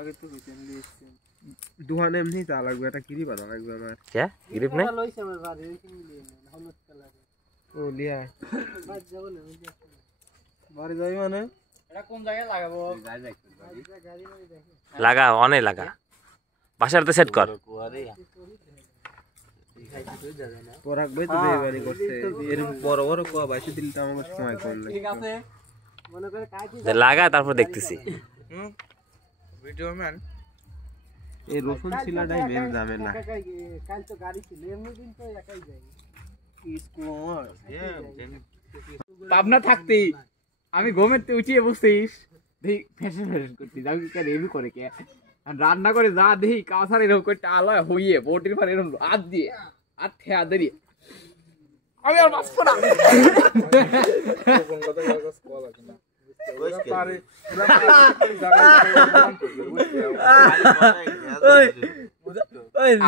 আগে তো কইছেন লিখছেন দুহানে এমনি তা লাগবে এটা কিরি বানা লাগবে আমার কে গ্রিপ নাই লইছে আমার বাড়ি ওইখানে নিয়ে হলুদ কালারে ও লিয়া বাদ যাব না বাড়ি যাই মানে এটা কোন জায়গায় লাগাবো যাই গাড়ি মানে দেখে লাগা অনেক লাগা বাসারতে সেট কর পরাগবে তো বেবানি করতে এরকম বড় বড় কোয়া বাইছে দিল তো আমার সময় কম লাগে ঠিক আছে মনে করে কাজ লাগা তারপর দেখতেছি ভিডিও ম্যান এই রসুন ছিলাটাই মেন ঝামেলা কাল তো গাড়ি ছিল এমনি দিন তো একাই যাই স্কুল পাবনা থাকতে আমি ঘুমেতে উঠিয়ে বসছিস দেখি ফ্যাশন করতে যাও কি রেভি করে কে আর রান্না করে যা দেখি কাছার এরকম করে টালা হইয়ে বটির পর এরকম হাত দিয়ে আর ঠেয়া দাঁড়িয়ে আমি আর বাঁচবো না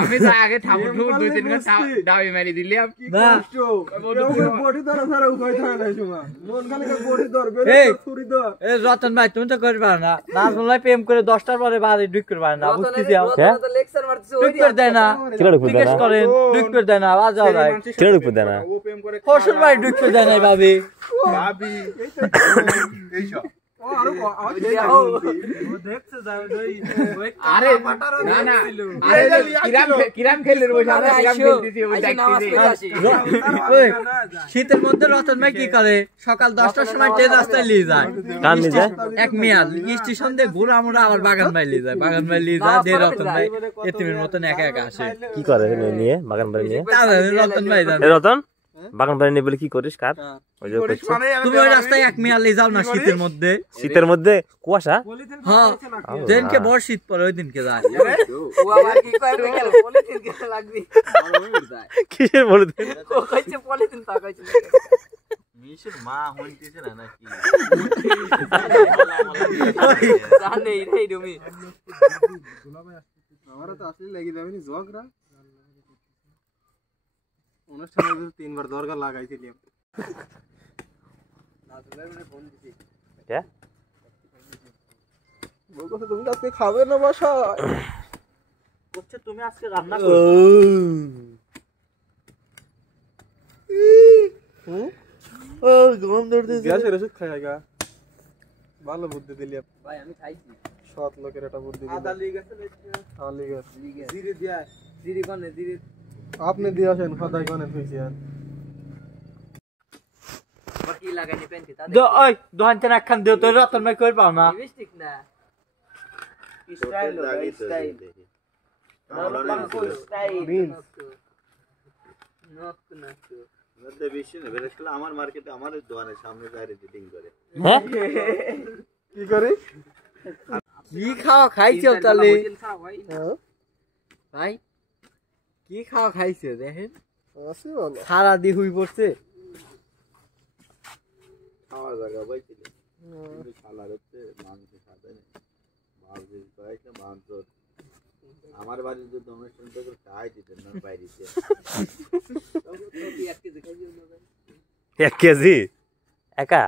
আমি তো আগে ঠাকুর ঠুকুর 2-3 ঘন্টা ডাবি মারি দিলাম রতন ভাই তুমি তো করবে না নাজমুল্লাহ প্রেম করে 10টার পরে বাড়ি ঢুক করবে না বুঝতে যাও ঢুক করে দেয় না জিজ্ঞেস করেন ঢুক করে দেয় না আওয়াজ যায় কেন ঢুকতে দেয় না ফসল ভাই ঢুক করে দেয় না ভাবি এইসব শীতের মধ্যে রতন ভাই কি করে সকাল 10টার সময় ট্রেন রাস্তায় নিয়ে যায় এক মেয়াল স্টেশন দিয়ে ঘুরা মুড়া আবার বাগান ভাই নিয়ে যায় বাগান ভাই নিয়ে যায় দিয়ে রতন ভাই এতিমের মতন একা একা আসে কি করে নিয়ে বাগান বাড়ি নিয়ে রতন ভাই রতন বাগান বাড়ি নিয়ে বলে কি করিস কার ওই যে তুমি ওই রাস্তায় এক মেয়াল নিয়ে যাও না শীতের মধ্যে কুয়াশা হ্যাঁ যেদিনকে বড় শীত পড়ে ওই দিনকে যায় কিসের পলিথিন মিশের মা হইতেছে না নাকি জানে রে তুমি আমারও তো আসলে লাগি যাবে নি জগরা অনুষ্ঠানে 3বার দরগা লাগাইছিলাম নাজলের মানে ফোন দিছি কে বলছো তুমি আজকে খাবে না বাসা বলছে তুমি আজকে রান্না করো ও গন্ধ উঠতেছে গ্যাসের ওষুধ খাইগা ভালো বুদ্ধি দিলি ভাই আমি খাইছি সৎ লোকের একটা বুদ্ধি দিলি আদা লিগ আছে আলি গাছ জিরে দিয়া জিরে কোনে জিরে আপনি দিয়ে আসেন খদাই কোনে থইছি আর বাকি লাগানি পেন্টি তা ওই দোহান তেন একখান দিও তো রতন ভাই কই পাও না লিপস্টিক না স্টাইল স্টাইল আমার মার্কেটে আমার দোকানের সামনে বাইরে ডিটিং করে কি করে কি খাওয়া খাইছো তাহলে ভাই কি খাওয়া খাইছো দেখেন আছে ভালো সারা দি হুই পড়ছে খাওয়া জায়গা পাইছিল কিন্তু শালার হচ্ছে মাংস খাবে না মাংস কয়েকটা মাংস আমার বাড়ির যদি অনুষ্ঠান তো খাই দিতেন না বাইরেতে 1 কেজি একা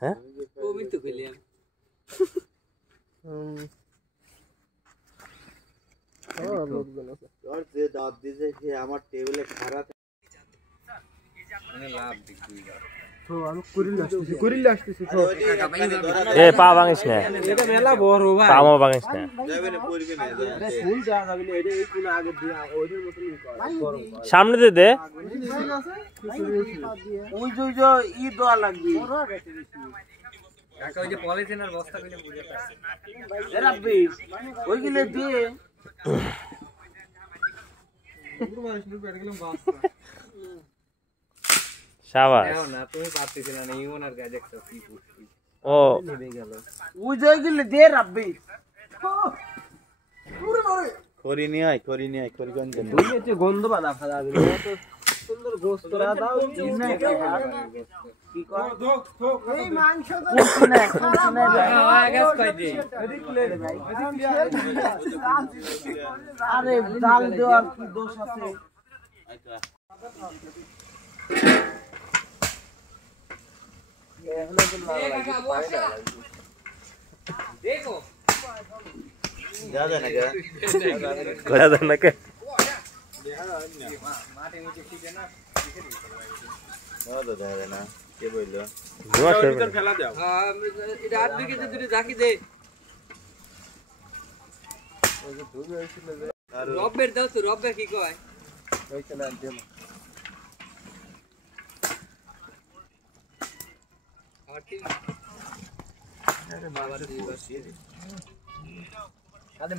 হ্যাঁ কমই তো কইলাম লোকজন আছে আর যে দাঁত দিছে সে আমার টেবিলে খারাপ মানে লাভ দিবি তো আমি কুরিল আসতেছি তো এ পা ভাঙিস না এটা মেলা বড় ভাই পা মা ভাঙিস না যাবে না পড়বে না ফুল যা যাবে না এটা এই কোন আগে দিয়া ওইটার মতই কর সামনে দে দে ওই যে ই দোয়া লাগবে কাকা ওই যে পলিথিনের বস্তা কইলে বুঝে পাচ্ছে এ রাব্বি ওইগুলো দিয়ে পুরো মানুষ ঢুকে গেলাম বাস শাবাশ না তুমি পারতেছ না এই ওনার গায়ে একটা কি পুষ্টি ও নেবে গেল ওই যেগুলো দিয়ে রাব্বি পুরো মারে করি নি আই করি কোন দেন ওই যে গন্ধ বানা খাওয়া যাবে তো সুন্দর গোশত রাদাও কি কর এই মাংস তো না আগাস কই দে আরে ডাল দেওয়ার কি দোষ আছে দেখো দেখা যায় না কে কয়া যায় না কে দেখা যায় না কে বললো খেলা দাও এটা 8 উইকেটে দুটো জাকি দে রব্বের দাও তো রব্বে কি কয় ওইখানে আনতে না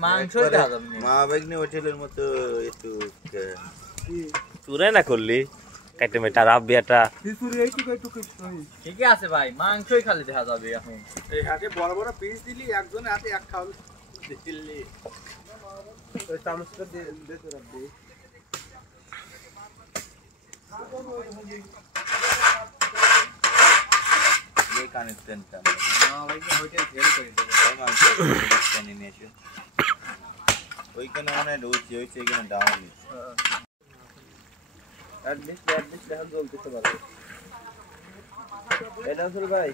মাংসই দেখা যাবে না। মা বেগনি হোটেলের মতো একটু চুরাই না করলি কাটে মেটা রাব বিয়াটা শিশুরি এই টুকু ঠিকই আছে ভাই মাংসই খালি দেখা যাবে এখন এই হাতে বড় বড় পিস দিলি একজনের হাতে এক খাওয়াল দিলি ওই চামচটা দে তো রাখবি এই কানের টেনটা না ভাই হোটেল ফেল করে দেবে মাংস নিয়ে এসে ওইখানে মানে ঢুকছি হয়েছে এখানে ডাউন অ্যাডমিট দেখা চলতেছে ভালো এটা আসলে ভাই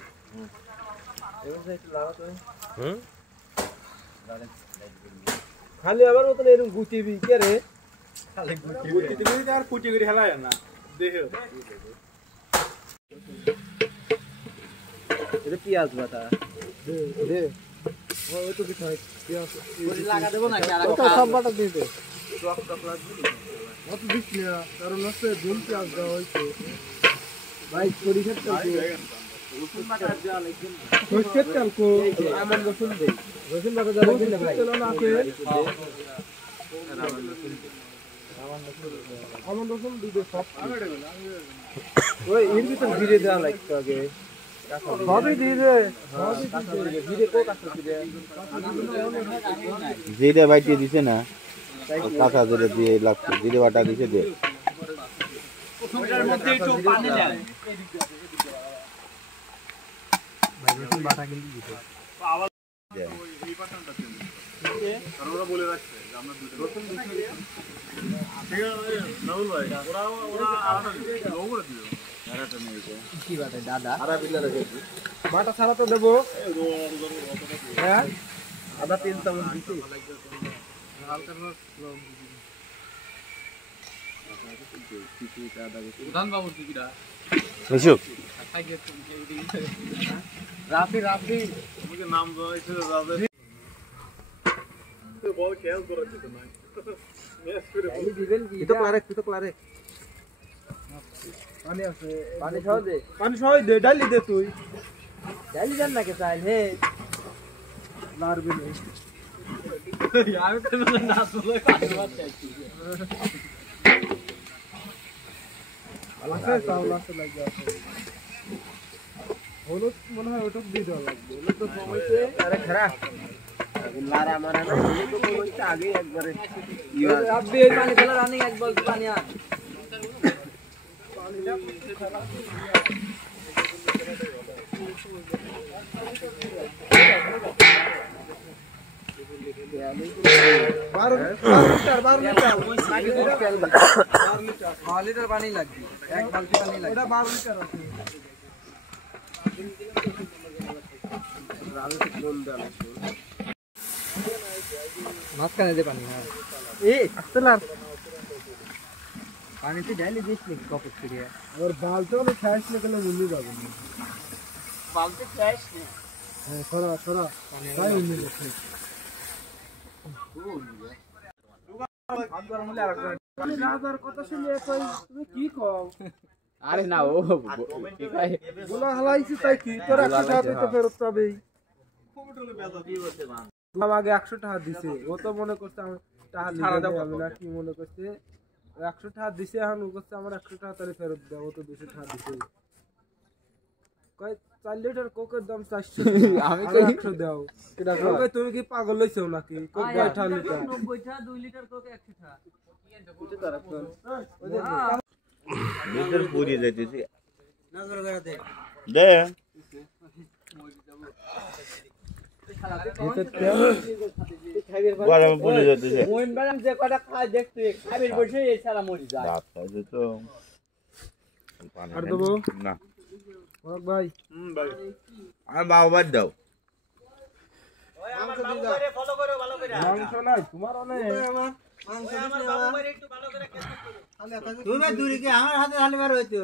এবার একটু লাগাতো হুম খালি আবার মতন এরকম গুটিবি কে রে খালি গুটি দিবি আর কুটি করে হেলায় না দেখো এটা পিয়াজ বাটা দে ওই তো কিছু হয় পিয়াজ ওই লাগা দেব না কি আর ওটা সব বাটা দিয়ে দে টক লাগবে অত দিস না কারণ হচ্ছে দুন পেঁয়াজ দেওয়া হয়েছে ভাই সরিষার তেল সরিষার তেল কো আমার রসুন দে রসুন বাটা দেওয়া দিলে ভাই তেল না আছে আমার রসুন দিবে সব ওই এর ভিতর জিরে দেওয়া লাগতো আগে সবই দিয়ে দে জিরে কো কাছে দিবে জিরে বাইটিয়ে দিছে না কাঁচা জিরে দিয়ে লাগছে জিরে বাটা দিছে দে ওটার মধ্যে একটু পানি দেন ভাই রসুন বাটা কিন্তু দিতে এই পাটানটা দিন আর ওরা বলে রাখছে যে আমরা রসুন দিছি ঠিক আছে নাউল ভাই ওরা আলাদা লোক করে দিও আলাদা নেই কি বাতে দাদা আরা বিলা রেখেছি বাটা ছাড়া তো দেবো হ্যাঁ আদা 3 চামচ দিছি হালকা লবণ দিছি প্রধান বাবু দিকিরা মিশুক রাফি আমাকে নাম দেওয়া হয়েছিল রাজে তো বল খেয়াল করে দিত না মেস করে দিবেন কি তো ক্লারে পানি আছে পানি খাওয়া দে ডালি দে তুই ডালি দেন না কে চাইল হে লারবি নেই আমি তো না শুনলে কাজ চাইছি আলাদা চাউল আছে লাগবে হলুদ মনে হয় ওটা দিয়ে দেওয়া লাগবে হলুদ তো কমাইছে আরে খারাপ লারা মারা না হলুদ তো কমাইছে আগে একবারে আপনি এই পানি ফেলা রানিং এক বলতে পানি আর লিটার পানি লাগবে এক বালতি পানি লাগবে এটা 12 লিটার আছে মাঝখানে দে পানি হ্যাঁ এই আসলাম পানিতে ডাইলে দিস নাকি কপট করিয়া और बालते वाले फ्लैश निकलने मुन्नी जाबे বালতি ফ্রেশ নে হ্যাঁ ছড়া তাই উন্নি যাচ্ছে রাজার কথা শুনে কই তুমি কি কও আরে না ও কি কয় গোলা হালাইছি তাই কি তোর 100 টাকা দিতে ফেরত পাবেই আমাকে 100 টাকা দিছে ও তো মনে করছে আমি টাকা নিয়ে যাবে না কি মনে করছে 100 টাকা দিছে এখন ও করছে আমার 100 টাকা তাহলে ফেরত দাও ও তো 200 টাকা দিছে কয় 4 লিটার কোকের দাম 400 আমি কই কই 100 দাও কিটা কই তুমি কি পাগল হইছো নাকি কোক 8 লিটার 90 টা 2 লিটার কোকে 100 টাকা লিটার পুরি যাইতেছে দে গরম পুরি যাইতেছে মোইন বাদাম যে কটা খায় দেখতে খাবির বসে এই সারা মরি যায় রাত খাইছে তো পানি আর দেবো না ভাই আর বাবা বাদ দাও মাংস নাই তোমার অনেক তুমি দূরে কি আমার হাতে হালি বার হইতো